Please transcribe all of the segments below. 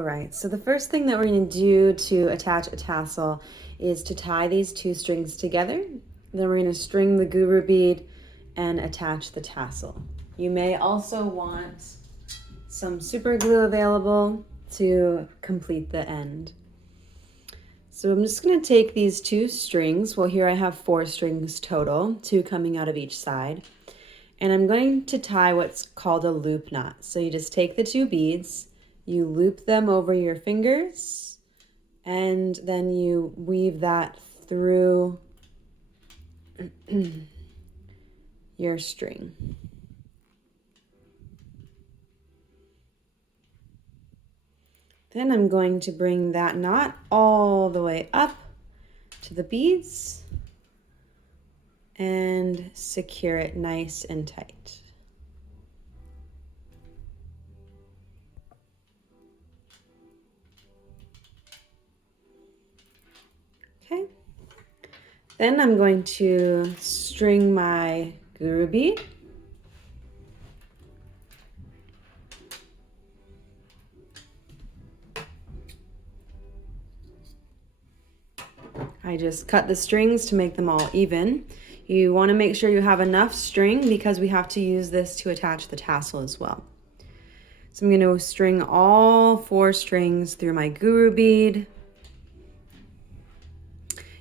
All right, so the first thing that we're going to do to attach a tassel is to tie these two strings together. Then we're going to string the guru bead and attach the tassel. You may also want some super glue available to complete the end. So I'm just going to take these two strings. Well, here I have 4 strings total, 2 coming out of each side. And I'm going to tie what's called a loop knot. So you just take the 2 beads, you loop them over your fingers, and then you weave that through your string. Then I'm going to bring that knot all the way up to the beads and secure it nice and tight. Okay. Then I'm going to string my guru bead. I just cut the strings to make them all even. You want to make sure you have enough string because we have to use this to attach the tassel as well. So I'm going to string all 4 strings through my guru bead.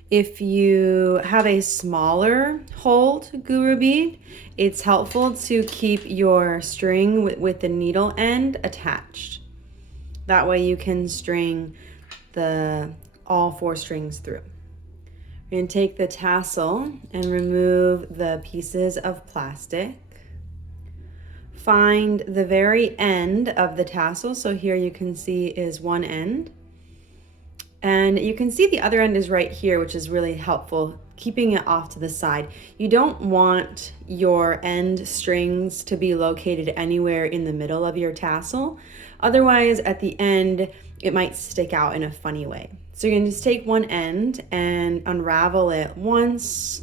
If you have a smaller hold guru bead, it's helpful to keep your string with the needle end attached. That way you can string all 4 strings through. We're going to take the tassel and remove the pieces of plastic. Find the very end of the tassel. So here you can see is one end. And you can see the other end is right here, which is really helpful, keeping it off to the side. You don't want your end strings to be located anywhere in the middle of your tassel. Otherwise, at the end, it might stick out in a funny way. So you're gonna just take one end and unravel it once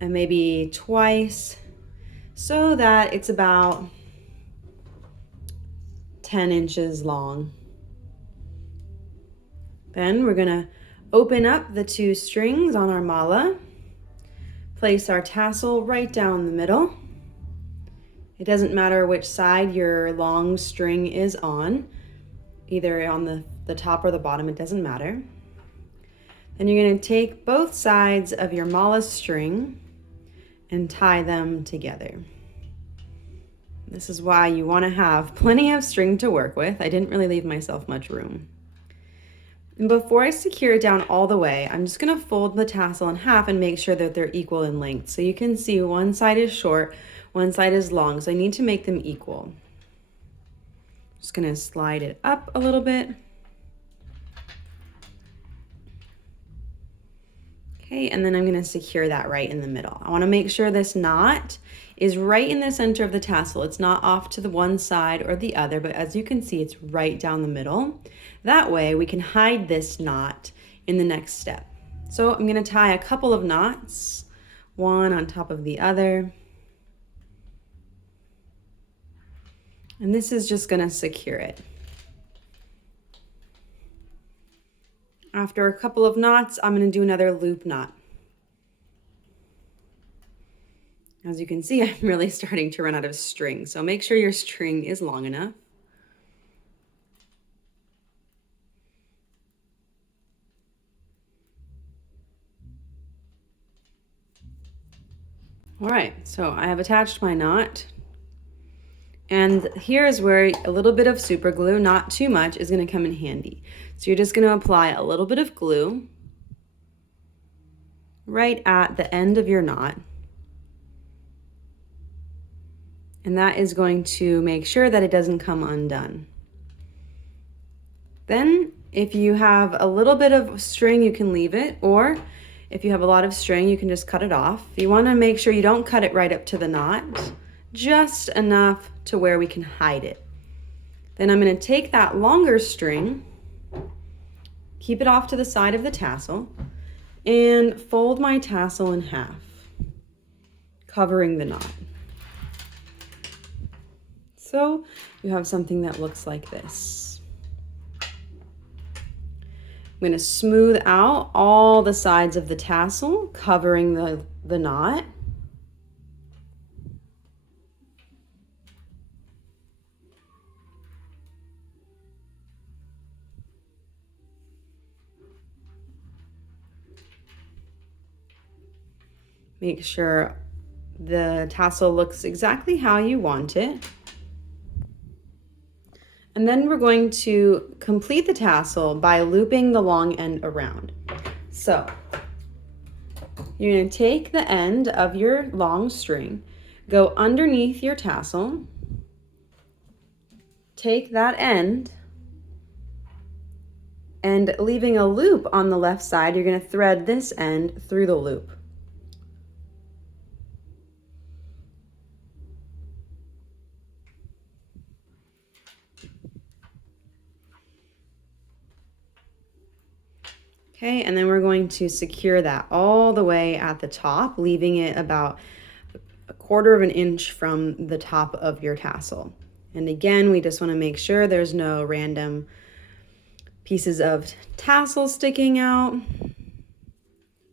and maybe twice so that it's about 10 inches long. Then we're gonna open up the 2 strings on our mala, place our tassel right down the middle. It doesn't matter which side your long string is on, either on the top or the bottom, it doesn't matter. Then you're gonna take both sides of your mala string and tie them together. This is why you wanna have plenty of string to work with. I didn't really leave myself much room. And before I secure it down all the way, I'm just gonna fold the tassel in half and make sure that they're equal in length. So you can see one side is short, one side is long, so I need to make them equal. Just gonna slide it up a little bit. Okay, and then I'm gonna secure that right in the middle. I wanna make sure this knot is right in the center of the tassel. It's not off to the one side or the other, but as you can see, it's right down the middle. That way we can hide this knot in the next step. So I'm gonna tie a couple of knots, one on top of the other. And this is just gonna secure it. After a couple of knots, I'm gonna do another loop knot. As you can see, I'm really starting to run out of string, so make sure your string is long enough. All right, so I have attached my knot. And here's where a little bit of super glue, not too much, is gonna come in handy. So you're just gonna apply a little bit of glue right at the end of your knot. And that is going to make sure that it doesn't come undone. Then if you have a little bit of string, you can leave it, or if you have a lot of string, you can just cut it off. You wanna make sure you don't cut it right up to the knot, just enough to where we can hide it. Then I'm gonna take that longer string, keep it off to the side of the tassel, and fold my tassel in half, covering the knot. So you have something that looks like this. I'm going to smooth out all the sides of the tassel, covering the knot. Make sure the tassel looks exactly how you want it. And then we're going to complete the tassel by looping the long end around. So you're going to take the end of your long string, go underneath your tassel, take that end, and leaving a loop on the left side, you're going to thread this end through the loop. Okay, and then we're going to secure that all the way at the top, leaving it about 1/4 of an inch from the top of your tassel. And again, we just want to make sure there's no random pieces of tassel sticking out.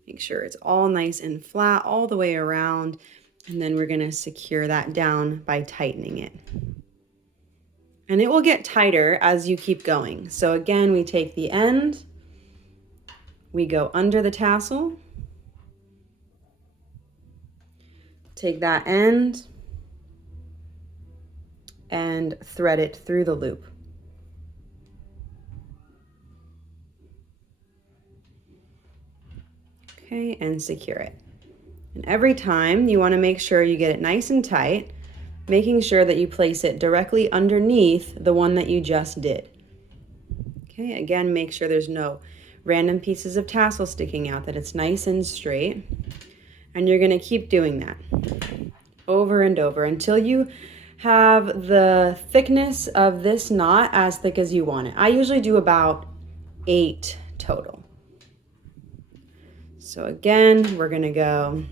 Make sure it's all nice and flat all the way around. And then we're going to secure that down by tightening it. And it will get tighter as you keep going. So again, we take the end, we go under the tassel, take that end, and thread it through the loop. Okay, and secure it. And every time you want to make sure you get it nice and tight, making sure that you place it directly underneath the one that you just did. Okay, again, make sure there's no random pieces of tassel sticking out, that it's nice and straight. And you're going to keep doing that over and over until you have the thickness of this knot as thick as you want it. I usually do about 8 total. So again, we're going to go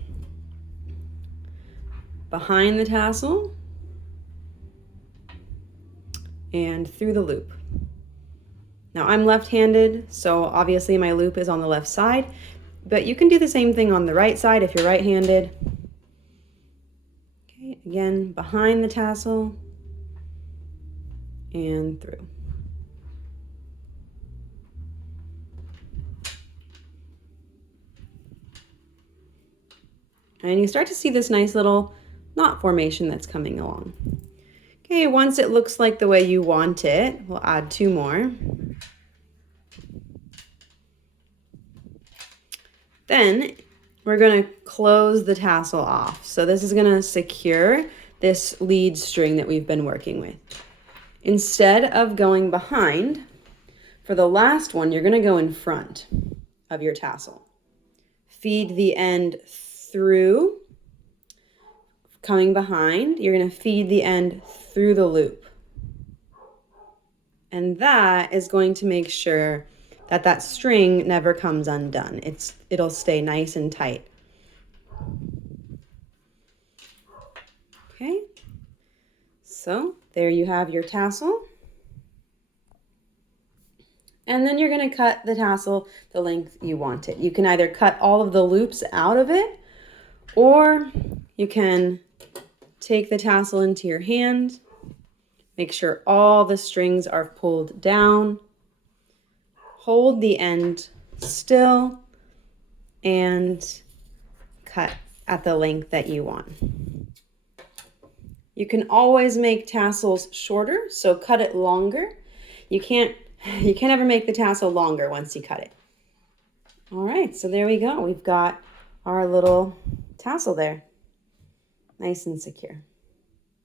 behind the tassel and through the loop. Now I'm left-handed, so obviously my loop is on the left side, but you can do the same thing on the right side if you're right-handed. Okay, again, behind the tassel and through. And you start to see this nice little knot formation that's coming along. Okay, once it looks like the way you want it, we'll add 2 more. Then we're going to close the tassel off. So this is going to secure this lead string that we've been working with. Instead of going behind, for the last one, you're going to go in front of your tassel. Feed the end through, coming behind, you're going to feed the end through the loop. And that is going to make sure that that string never comes undone. It'll stay nice and tight. Okay, so there you have your tassel. And then you're going to cut the tassel the length you want it. You can either cut all of the loops out of it, or you can take the tassel into your hand, make sure all the strings are pulled down, hold the end still, and cut at the length that you want. You can always make tassels shorter, so cut it longer. You can't ever make the tassel longer once you cut it. All right, so there we go. We've got our little tassel there. Nice and secure.